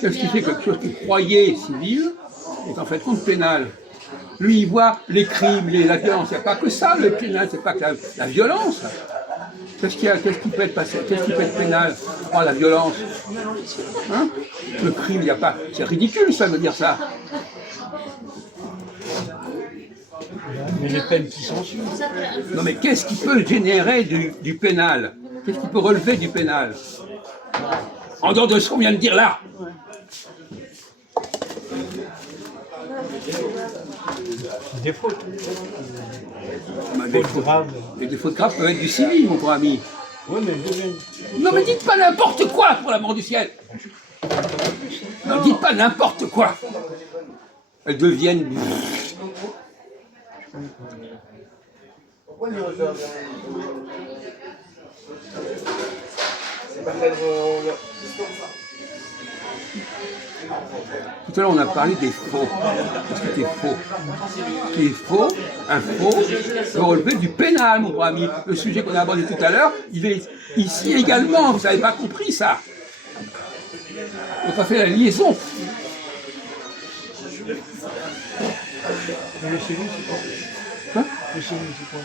Qu'est-ce qui fait que quelque chose qu'il croyait civil est en fait compte pénal? Lui, il voit les crimes, la violence. Il n'y a pas que ça, le pénal, c'est pas que la violence. Qu'est-ce qui peut être passé? Qu'est-ce qui peut être pénal? Oh, la violence. Hein? Le crime, il n'y a pas. C'est ridicule, ça, de dire ça. Mais les peines qui s'en suivent. Non, mais qu'est-ce qui peut générer du pénal? Qu'est-ce qui peut relever du pénal? En dehors de ce qu'on vient de dire là. Des fautes. Des fautes graves. Et des fautes graves peuvent être du civil, mon grand ami. Oui, mais non, mais dites pas n'importe quoi, pour l'amour du ciel. Non, dites pas n'importe quoi. Elles deviennent... Tout à l'heure, on a parlé des faux. Parce que c'était faux. Ce qui est faux, un faux, peut relever du pénal, mon grand ami. Le sujet qu'on a abordé tout à l'heure, il est ici également. Vous n'avez pas compris ça. On n'a pas fait la liaison.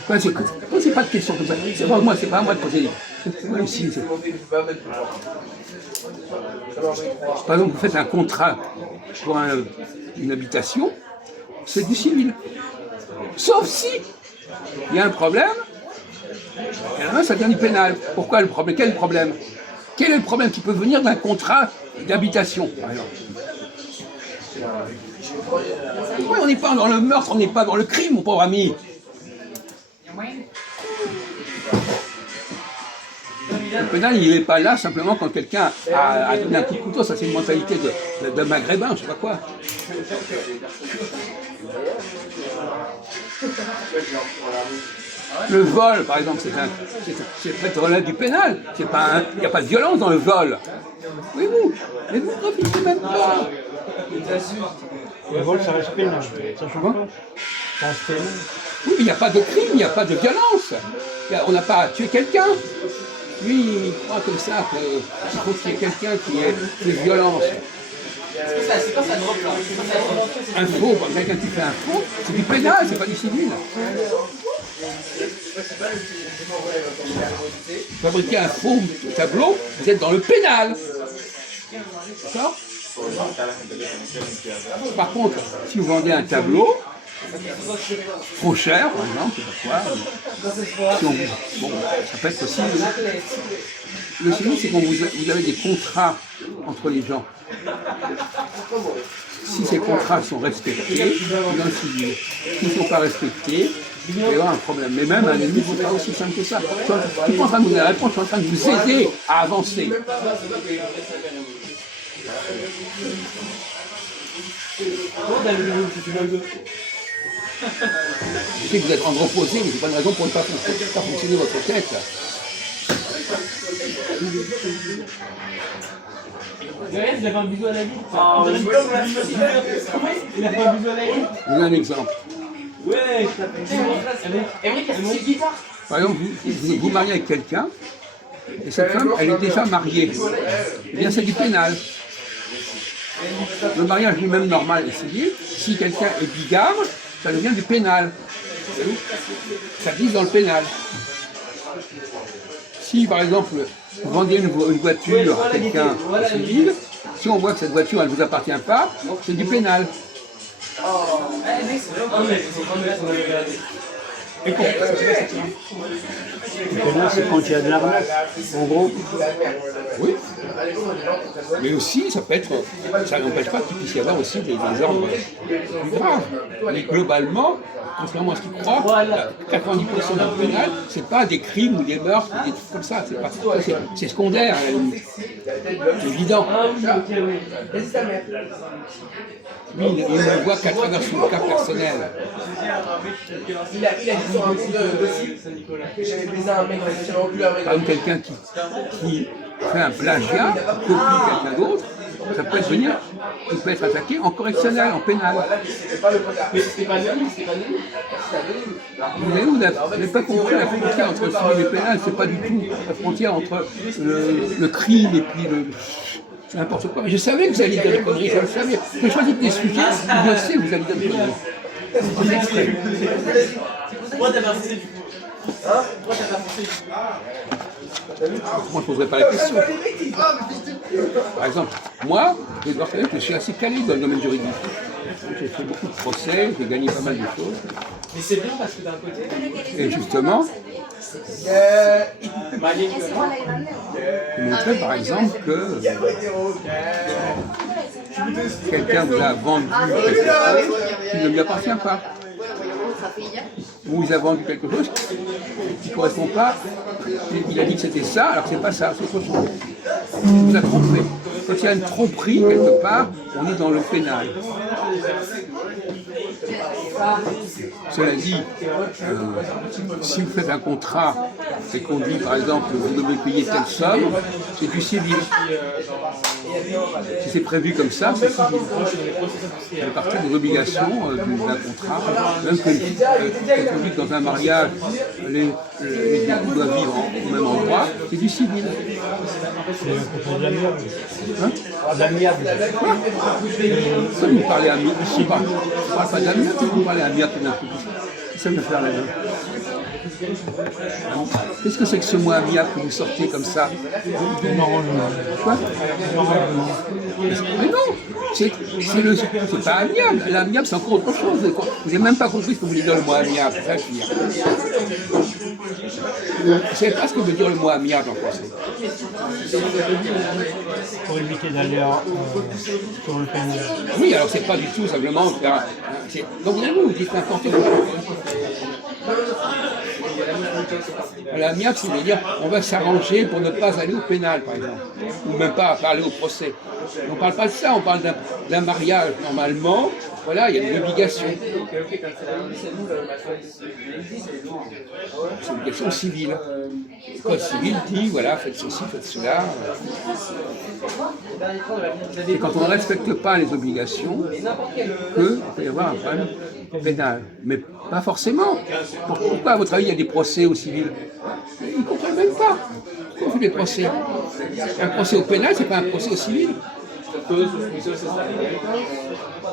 Quoi? C'est pas de question comme ça. C'est pas à moi de poser. Moi ici. Par exemple, vous faites un contrat pour une habitation, c'est du civil. Sauf si il y a un problème, et là, ça devient du pénal. Pourquoi le problème? Quel est le problème? Quel est le problème qui peut venir d'un contrat d'habitation, par exemple? Oui, on n'est pas dans le meurtre, on n'est pas dans le crime, mon pauvre ami. Le pénal, il n'est pas là simplement quand quelqu'un a donné un coup de couteau. Ça, c'est une mentalité de maghrébin, je ne sais pas quoi. Le vol, par exemple, c'est peut-être relève du pénal. Il n'y a pas de violence dans le vol. Oui, mais vous ne réfléchissez même pas. Le vol, ça reste pénal. Ça change pas. Ça reste pénal. Oui, mais il n'y a pas de crime, il n'y a pas de violence. On n'a pas tué quelqu'un. Lui, il croit comme ça qu'il faut qu'il y ait quelqu'un qui ait violence. Un faux, quelqu'un qui fait un faux, c'est du pénal, c'est pas du civil. Fabriquer un faux tableau, vous êtes dans le pénal. D'accord? Par contre, si vous vendez un tableau, trop cher, par exemple, je sais pas quoi. Bon, ça peut être possible. Le civil, c'est quand vous avez des contrats entre les gens. Si ces contrats sont respectés, dans le civil. S'ils ne sont pas respectés, il va y avoir un problème. Mais même un ennemi, ce n'est pas aussi simple que ça. Je ne suis pas en train de vous donner la réponse, je suis en train de vous aider à avancer. Je sais que vous êtes en train de reposer, mais c'est pas une raison pour ne pas fonctionner votre tête. Il a fait un bisou à la vie. Il a fait un bisou à la vie. Je vous donne un exemple. Ouais, je t'appelle. Emric, il a fait une guitare. Par exemple, vous mariez avec quelqu'un, et cette femme, elle est déjà mariée. Eh bien, c'est du pénal. Le mariage lui-même normal et civil, si quelqu'un est bigame, ça devient du pénal. Ça glisse dans le pénal. Si, par exemple, vous vendez une voiture à quelqu'un civil, si on voit que cette voiture, elle ne vous appartient pas, c'est du pénal. Le pénal, c'est quand il y a de l'arnaque, en gros. Oui. Mais aussi, ça peut être. Ça n'empêche pas qu'il puisse y avoir aussi des ordres plus graves. Mais globalement, contrairement à ce qu'ils croient, 90% du pénal, c'est pas des crimes ou des meurtres ou des trucs comme ça. C'est secondaire, à la limite. C'est évident. Lui, il ne voit qu'à travers son cas personnel. Il a dit sur un compte de j'avais baisé un mec, j'avais enculé un mec. Par exemple, quelqu'un qui fait un plagiat, copie quelqu'un d'autre, ça peut venir, il peut être attaqué en correctionnel, en pénal. Mais c'était pas anonyme, c'était pas anonyme. Vous n'avez pas compris la frontière entre civil et pénal, c'est pas du tout la frontière entre le crime et puis n'importe quoi. Mais je savais que vous alliez dire des conneries, je le savais. Je choisis des sujets où je sais que vous allez dire des conneries. C'est exprès. Pourquoi t'as pas foncé du coup? Hein? Pourquoi t'as pas foncé? Moi, je ne poserai pas la question. Par exemple, moi, je dois reconnaître que je suis assez calé dans le domaine juridique. J'ai fait beaucoup de procès, j'ai gagné pas mal de choses. Mais c'est bien parce que d'un côté, Et justement, je montrais par exemple que quelqu'un vous a vendu quelque chose qui ne lui appartient pas. Ou il a vendu quelque chose qui ne correspond pas. Il a dit que c'était ça, alors que c'est pas ça, c'est autre chose. Il vous a trompé. Quand il y a une tromperie quelque part, on est dans le pénal. Cela dit, si vous faites un contrat et qu'on dit par exemple vous devez payer telle somme, c'est du civil. Si c'est prévu comme ça, c'est civil. Ça fait partie des obligations d'un contrat. Même que quand on dit que dans un mariage, les époux doivent vivre au même endroit, c'est du civil. Hein? Quoi? Ça, vous parlez à mi, ici, on ne parle pas d'amiable, vous parlez à amiable d'un coup. Ça me fait rêver. Qu'est-ce que c'est que ce mot amiable que vous sortez comme ça? Quoi? Mais non, c'est pas amiable. L'amiable, c'est encore autre chose. Vous n'avez même pas compris ce que voulait dire le mot amiable. C'est ça que je veux dire. Vous ne savez pas ce que veut dire le mot amiable en français. Pour éviter d'aller sur le pénal. Oui, alors c'est pas du tout simplement faire. Donc vous dites n'importe quoi. L'amiable, c'est de dire on va s'arranger pour ne pas aller au pénal, par exemple, ou même pas aller au procès. On ne parle pas de ça, on parle d'un mariage normalement. Voilà, il y a des obligations. C'est une obligation civile. Le code civil dit voilà, faites ceci, faites cela. Et quand on ne respecte pas les obligations, il peut y avoir un problème pénal. Mais pas forcément. Pourquoi, à votre avis, il y a des procès au civil? Ils ne comprennent même pas. Pourquoi on fait des procès? Un procès au pénal, ce n'est pas un procès au civil.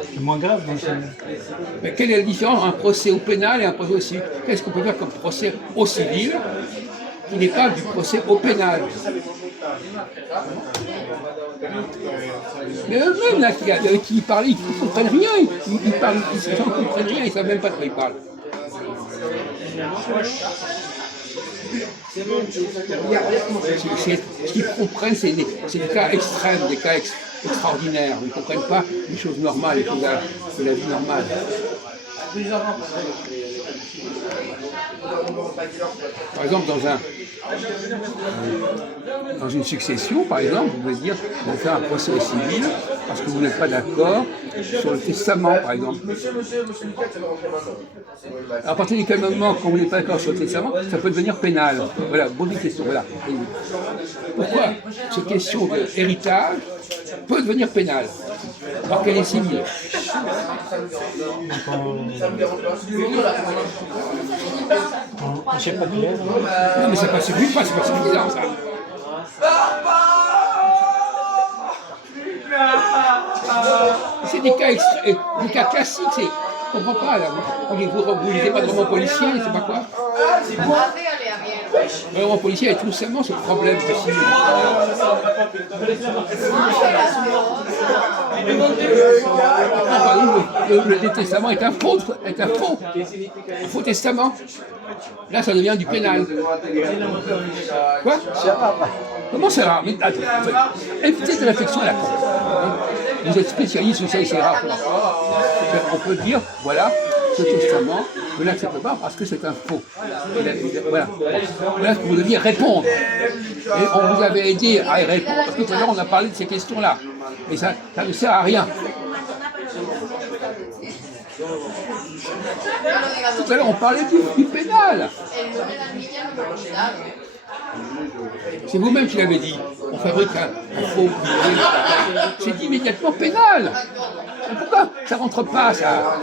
C'est moins grave dans ce... Mais quelle est la différence entre un procès au pénal et un procès au civil? Qu'est-ce qu'on peut faire comme procès au civil qui n'est pas du procès au pénal? Mais eux-mêmes, là, avec qui ils parlent, ils ne comprennent rien. Ils parlent, ils ne comprennent rien, ils ne savent même pas de quoi ils parlent. Ce qu'ils comprennent, c'est des cas extrêmes, des cas extraordinaires. Ils ne comprennent pas les choses normales, les choses de la vie normale. Par exemple, dans une succession, par exemple, vous pouvez dire vous allez faire un procès au civil parce que vous n'êtes pas d'accord sur le testament, par exemple. Alors, à partir de quel moment, quand vous n'êtes pas d'accord sur le testament, ça peut devenir pénal? Voilà, bonne question. Voilà. Pourquoi cette question d'héritage peut devenir pénale alors qu'elle est civile? C'est pas clair. Non, mais ça ne suffit pas, c'est pas suffisant ça. C'est des cas classiques, je ne comprends pas. Là. Vous lisez pas de roman policier, c'est pas quoi? Le roman policier a tout simplement ce problème de civil. Par exemple, le testament est un faux testament. Là, ça devient du pénal. Quoi? Comment c'est rare? Évitez de réflexion à la con. Vous êtes spécialiste sur ça et c'est rare. On peut dire, voilà, ce testament, vous ne l'acceptez pas parce que c'est un faux. Voilà. Là, vous deviez répondre. Et on vous avait aidé à y répondre parce que tout à l'heure, on a parlé de ces questions-là. Mais ça ne sert à rien. Tout à l'heure, on parlait du pénal. C'est vous-même qui l'avez dit. On fabrique un faux billet. C'est immédiatement pénal. Et pourquoi ça ne rentre pas, ça?